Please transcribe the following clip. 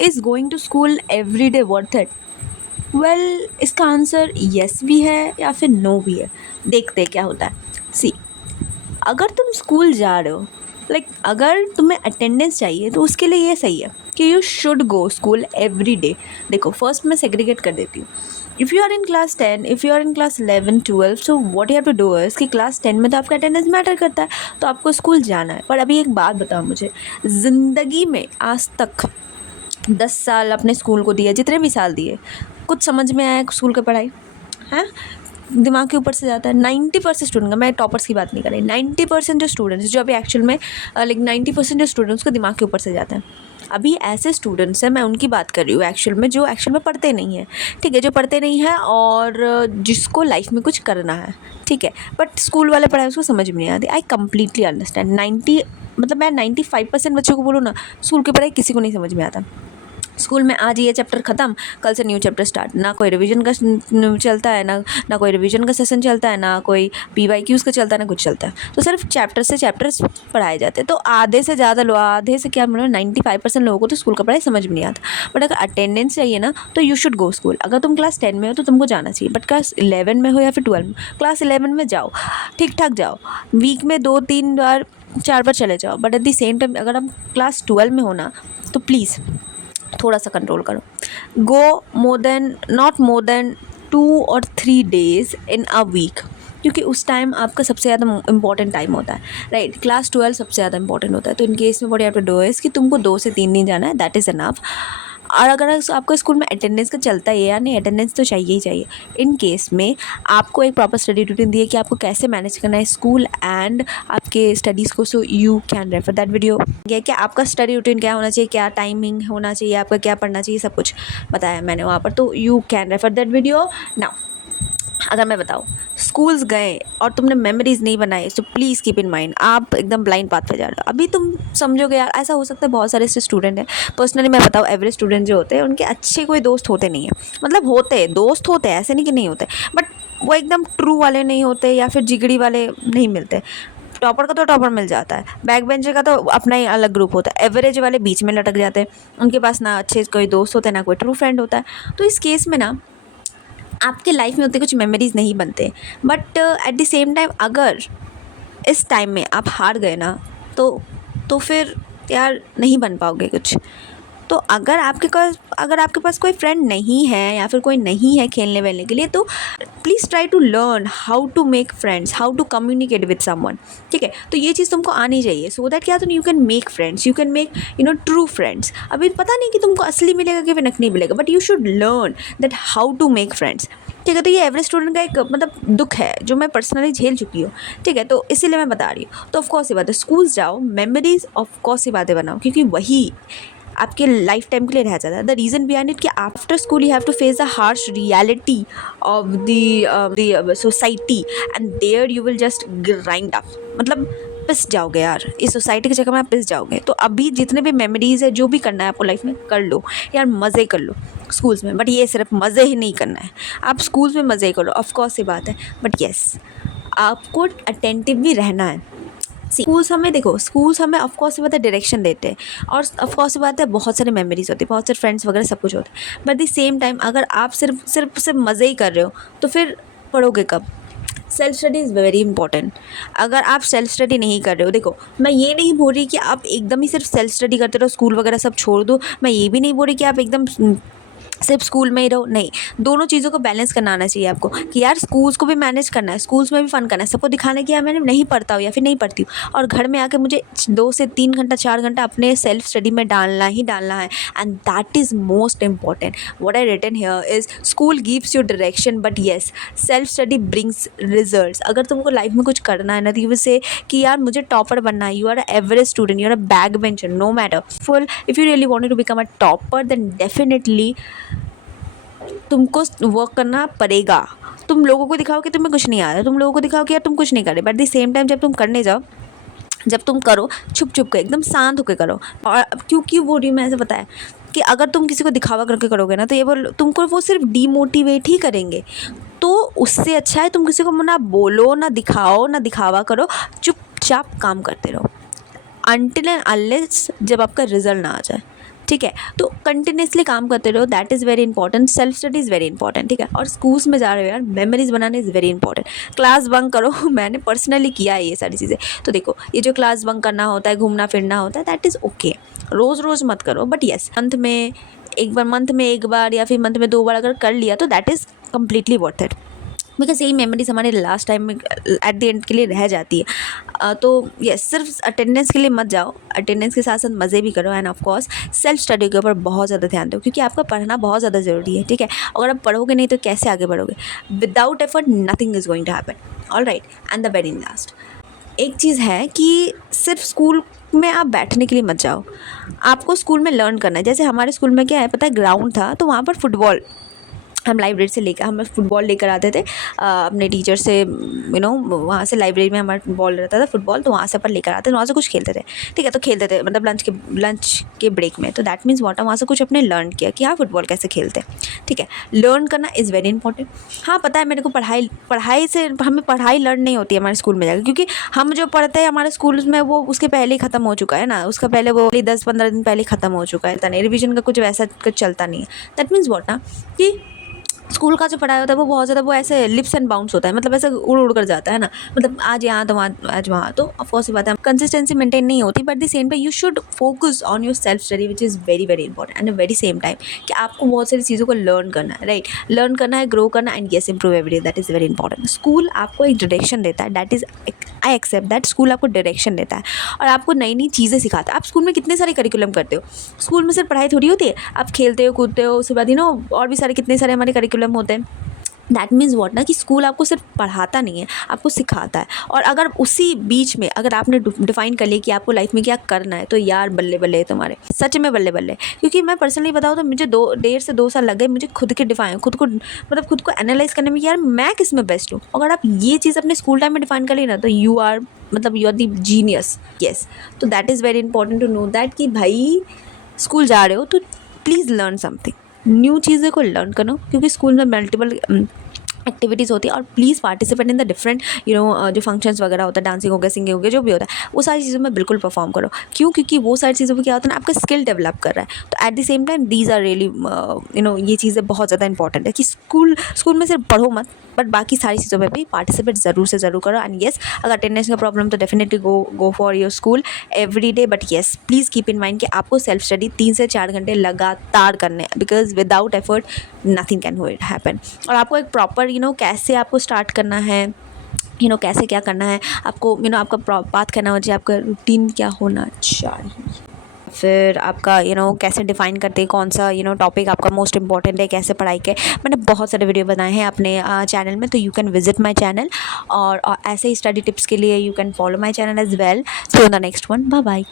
Is going to school every day worth it? Well, इसका answer yes भी है या फिर नो भी है। देखते हैं क्या होता है। सी, अगर तुम स्कूल जा रहे हो, अगर तुम्हें अटेंडेंस चाहिए तो उसके लिए ये सही है कि you should go school every day. देखो, फर्स्ट मैं सेग्रीगेट कर देती हूँ। If you are in class 10, if you are in class 11 12, so what you have to do is कि क्लास 10 में तो आपका अटेंडेंस मैटर करता है, तो आपको स्कूल जाना है। पर अभी एक बात बताओ मुझे, ज़िंदगी में आज तक 10 साल अपने स्कूल को दिए, जितने भी साल दिए, कुछ समझ में आया स्कूल की पढ़ाई? हैं? दिमाग के ऊपर से जाता है। 90% स्टूडेंट का, मैं टॉपर्स की बात नहीं कर रही, 90% जो स्टूडेंट्स जो अभी एक्चुअल में 90% जो स्टूडेंट्स को दिमाग के ऊपर से जाता है, अभी ऐसे स्टूडेंट्स हैं, मैं उनकी बात कर रही हूँ एक्चुअल में, जो एक्चुअल में पढ़ते नहीं हैं। ठीक है, जो पढ़ते नहीं हैं और जिसको लाइफ में कुछ करना है, ठीक है, बट स्कूल वाले पढ़ाई उसको समझ में नहीं आती। I completely understand. मैं 95% बच्चों को बोलूँ ना, स्कूल की पढ़ाई किसी को नहीं समझ में आता। स्कूल में आज ये चैप्टर ख़त्म, कल से न्यू चैप्टर स्टार्ट। ना कोई रिवीजन का चलता है, ना कोई रिवीजन का सेशन चलता है, ना कोई PYQs का चलता है, ना कुछ चलता है। तो सिर्फ चैप्टर से चैप्टर्स पढ़ाए जाते हैं। तो आधे से ज़्यादा लोग, आधे से क्या मतलब 95% लोगों को तो स्कूल का पढ़ाई समझ में नहीं आता। बट अगर अटेंडेंस चाहिए ना, तो यू शुड गो स्कूल। अगर तुम क्लास 10 में हो तो तुमको जाना चाहिए, बट क्लास 11 में हो या फिर 12 में, क्लास 11 में जाओ, ठीक ठाक जाओ, वीक में 2-3 बार 4 बार चले जाओ। But at the same time अगर हम क्लास 12 में हो ना, तो प्लीज़ थोड़ा सा कंट्रोल करो। गो नॉट मोर देन 2 और 3 डेज़ इन अ वीक, क्योंकि उस टाइम आपका सबसे ज़्यादा इंपॉर्टेंट टाइम होता है, राइट। क्लास 12 सबसे ज़्यादा इंपॉर्टेंट होता है। तो इन केस में what you have to do is कि तुमको 2 से 3 दिन जाना है, दैट इज़ एनफ। और अगर आपका स्कूल में अटेंडेंस का चलता है या नहीं, अटेंडेंस तो चाहिए ही चाहिए। इन केस में आपको एक प्रॉपर स्टडी रूटीन दी है कि आपको कैसे मैनेज करना है स्कूल एंड आपके स्टडीज़ को, so you can refer that video. ये कि आपका स्टडी रूटीन क्या होना चाहिए, क्या टाइमिंग होना चाहिए, आपका क्या पढ़ना चाहिए, सब कुछ बताया मैंने वहाँ पर। तो you can refer that video. Now अगर मैं बताऊँ, स्कूल्स गए और तुमने मेमोरीज़ नहीं बनाई, तो प्लीज़ कीप इन माइंड आप एकदम ब्लाइंड पाथ पे जा रहे हो। अभी तुम समझोगे यार, ऐसा हो सकता है बहुत सारे ऐसे स्टूडेंट हैं, पर्सनली मैं बताऊँ, एवरेज स्टूडेंट जो होते हैं उनके अच्छे कोई दोस्त होते नहीं हैं। मतलब होते हैं, दोस्त होते हैं, ऐसे नहीं कि नहीं होते, बट वो एकदम ट्रू वाले नहीं होते या फिर जिगड़ी वाले नहीं मिलते। टॉपर का तो टॉपर मिल जाता है, बैक बेंचर का तो अपना ही अलग ग्रुप होता है, एवरेज वाले बीच में लटक जाते हैं, उनके पास ना अच्छे कोई दोस्त होते हैं, ना कोई ट्रू फ्रेंड होता है। तो इस केस में ना आपके लाइफ में उतने कुछ मेमोरीज़ नहीं बनते। But at the same time अगर इस टाइम में आप हार गए ना, तो फिर यार नहीं बन पाओगे कुछ। तो अगर आपके पास कोई फ्रेंड नहीं है या फिर कोई नहीं है खेलने वेलने के लिए, तो please try to learn how to make friends, how to communicate with someone. ठीक है, तो ये चीज़ तुमको आनी चाहिए, सो दैट क्या तुम you can make friends, you can make true friends. अभी पता नहीं कि तुमको असली मिलेगा कि फिर नकली मिलेगा, but you should learn that how to make friends. ठीक है, तो ये एवरेज स्टूडेंट का एक मतलब दुख है जो मैं पर्सनली झेल चुकी हूँ। ठीक है, तो इसीलिए मैं बता रही हूँ। तो ऑफकोर्स ये बात है, स्कूल जाओ, मेमोरीज ऑफकोर्स ये बातें बनाओ, क्योंकि वही आपके लाइफ टाइम के लिए रह जाता है। द रीज़न बिहाइंड इट कि after school you have to face the harsh reality of the society and there you will just grind up, मतलब पिस जाओगे यार, इस सोसाइटी के चक्कर में आप पिस जाओगे। तो अभी जितने भी मेमोरीज़ है, जो भी करना है आपको लाइफ में कर लो यार, मज़े कर लो स्कूल्स में। बट ये सिर्फ मज़े ही नहीं करना है, आप स्कूल्स में मज़े करो, ऑफकोर्स ये बात है। बट येस, आपको अटेंटिव भी रहना है। स्कूल्स हमें ऑफकोर्स बात है डायरेक्शन देते हैं, और ऑफकोर्स बात है बहुत सारे मेमोरीज होती है, बहुत सारे फ्रेंड्स वगैरह सब कुछ होता है। बट द सेम टाइम अगर आप सिर्फ मज़े ही कर रहे हो, तो फिर पढ़ोगे कब? Self study is very important. अगर आप सेल्फ स्टडी नहीं कर रहे हो, देखो मैं ये नहीं बोल रही कि आप एकदम ही सिर्फ सेल्फ स्टडी करते रहो, स्कूल वगैरह सब छोड़ दो। मैं ये भी नहीं बोल रही कि आप एकदम सिर्फ स्कूल में ही रहो, नहीं। दोनों चीज़ों को बैलेंस करना आना चाहिए आपको, कि यार स्कूल्स को भी मैनेज करना है, स्कूल्स में भी फ़न करना है, सबको दिखाना कि यार मैंने नहीं पढ़ता हूँ या फिर नहीं पढ़ती हूँ, और घर में आके मुझे 2 से 3 घंटा 4 घंटा अपने सेल्फ स्टडी में डालना ही डालना है। And that is most important. What I written here is school gives you direction, but yes self study brings results. अगर तुमको लाइफ में कुछ करना है ना, तो यू विल से कि यार मुझे टॉपर बनना है, you are average student, you are a back bencher, no matter full, if you really wanted to become a topper, then definitely तुमको वर्क करना पड़ेगा। तुम लोगों को दिखाओ कि तुम्हें कुछ नहीं आ रहा, तुम लोगों को दिखाओ कि यार तुम कुछ नहीं कर रहे, बट द सेम टाइम जब तुम करने जाओ, जब तुम करो, छुप छुप के एकदम शांत होकर करो। और क्योंकि वो मैं ऐसे बताया कि अगर तुम किसी को दिखावा करके करोगे ना, तो ये तुमको वो सिर्फ डीमोटिवेट ही करेंगे। तो उससे अच्छा है तुम किसी को ना बोलो, ना दिखाओ, ना दिखावा करो, चुपचाप काम करते रहो अनटिल एंड अनलेस जब आपका रिजल्ट ना आ जाए। ठीक है। तो कंटिन्यूसली काम करते रहो, that is very important. Self study is very important, ठीक है। और स्कूल्स में जा रहे हो यार, मेमोरीज बनाने is very important. Class bunk करो मैंने पर्सनली किया है ये सारी चीज़ें। तो देखो, ये जो क्लास बंक करना होता है, घूमना फिरना होता है, दैट इज़ ओके। रोज़ रोज़ मत करो, बट येस मंथ में एक बार या फिर मंथ में 2 बार अगर कर लिया तो that is completely worth it, because यही मेमोरीज हमारे लास्ट टाइम में एट द एंड के लिए रह जाती है। तो यस, सिर्फ अटेंडेंस के लिए मत जाओ, अटेंडेंस के साथ साथ मज़े भी करो, end of course self study के ऊपर बहुत ज़्यादा ध्यान दो, क्योंकि आपका पढ़ना बहुत ज़्यादा ज़रूरी है, ठीक है। अगर आप पढ़ोगे नहीं तो कैसे आगे बढ़ोगे? Without effort nothing is going to happen. All right, and the very last एक चीज़ है कि सिर्फ स्कूल में आप बैठने के लिए मत जाओ, आपको स्कूल में लर्न करना है। जैसे हमारे स्कूल में क्या है पता है, ग्राउंड था, तो वहाँ पर फुटबॉल हम लाइब्रेरी से लेकर हम फुटबॉल लेकर आते थे अपने टीचर से, वहाँ से लाइब्रेरी में हमारा बॉल रहता था फुटबॉल, तो वहाँ से अपन लेकर आते थे, वहाँ से कुछ खेलते थे, ठीक है। तो खेलते थे मतलब लंच के ब्रेक में, तो दैट मीन्स वॉट, वहाँ से कुछ अपने लर्न किया कि हाँ फुटबॉल कैसे खेलते हैं, ठीक है। लर्न करना इज़ वेरी इंपॉर्टेंट। हाँ पता है मेरे को, पढ़ाई से हमें पढ़ाई लर्न नहीं होती है हमारे स्कूल में जाकर, क्योंकि हम जो पढ़ते हैं हमारे स्कूल में वो उसके पहले ही ख़त्म हो चुका है ना, उसका पहले वो 10-15 दिन पहले ख़त्म हो चुका है, रिविजन का कुछ वैसा कुछ चलता नहीं है। दैट मीन्स वॉट ना कि स्कूल का जो पढ़ाई होता है वो बहुत ज़्यादा वो ऐसे लिप्स एंड बाउंस होता है, मतलब ऐसे उड़ उड़ कर जाता है ना, मतलब आज यहाँ तो वहाँ, आज वहाँ, तो ऑफकोर्स बात है कंसिस्टेंसी मेंटेन नहीं होती। But the same time you should focus on your self study which is very very important, and very same time कि आपको बहुत सारी चीज़ों को लर्न करना है, राइट, लर्न करना है, ग्रो करना, and yes improve every, that is very important. School आपको एक डायरेक्शन देता है, that is I accept that, school आपको डायरेक्शन देता है और आपको नई नई चीज़ें सिखाता है। आप स्कूल में कितने सारे करिकुलम करते हो, स्कूल में सिर्फ पढ़ाई थोड़ी होती है, आप खेलते हो कूदते हो, उसके बाद और भी सारे कितने सारे हमारे करिकुलम होते हैं। दैट मीन्स वॉट ना कि स्कूल आपको सिर्फ पढ़ाता नहीं है, आपको सिखाता है। और अगर उसी बीच में अगर आपने डिफाइन कर लिया कि आपको लाइफ में क्या करना है, तो यार बल्ले बल्ले है तुम्हारे, सच में बल्ले बल्ले। क्योंकि मैं पर्सनली बताऊँ तो मुझे 1.5 से 2 साल लग गए मुझे खुद को एनालाइज करने में, यार मैं किस में बेस्ट हूँ। अगर आप ये चीज़ अपने स्कूल टाइम में डिफाइन कर ली ना, तो you are the genius, yes. तो that is very important to know that कि भाई स्कूल जा रहे हो तो प्लीज़ लर्न समथिंग, न्यू चीज़ें को लर्न करो, क्योंकि स्कूल में मल्टीपल एक्टिविटीज़ होती है। और please participate in the different जो फंक्शंस वगैरह होता है, डांसिंग हो गया, सिंगिंग हो गया, जो भी होता है, वो सारी चीज़ों में बिल्कुल परफॉर्म करो। क्यों? क्योंकि वो सारी चीज़ों में क्या होता है ना, आपका स्किल डेवलप कर रहा है। तो at the same time these are really ये चीज़ें बहुत ज़्यादा इंपॉर्टेंट है कि स्कूल में सिर्फ पढ़ो मत, बट बाकी सारी चीज़ों में भी पार्टिसिपेट ज़रूर से ज़रूर करो। एंड येस, अगर अटेंडेंस का प्रॉब्लम तो definitely go for your school every day, but yes please keep in mind कि आपको सेल्फ स्टडी 3 से 4 घंटे लगातार करने हैं, because without effort nothing can happen. और आपको एक प्रॉपर कैसे आपको स्टार्ट करना है, कैसे क्या करना है आपको, आपका पाथ करना हो चाहिए, आपका रूटीन क्या होना चाहिए, फिर आपका कैसे डिफ़ाइन करते हैं कौन सा टॉपिक आपका मोस्ट इंपॉर्टेंट है, कैसे पढ़ाई के। मैंने बहुत सारे वीडियो बनाए हैं अपने चैनल में, तो you can visit my channel. और ऐसे ही स्टडी टिप्स के लिए you can follow my channel as well. See you in the next one, bye bye.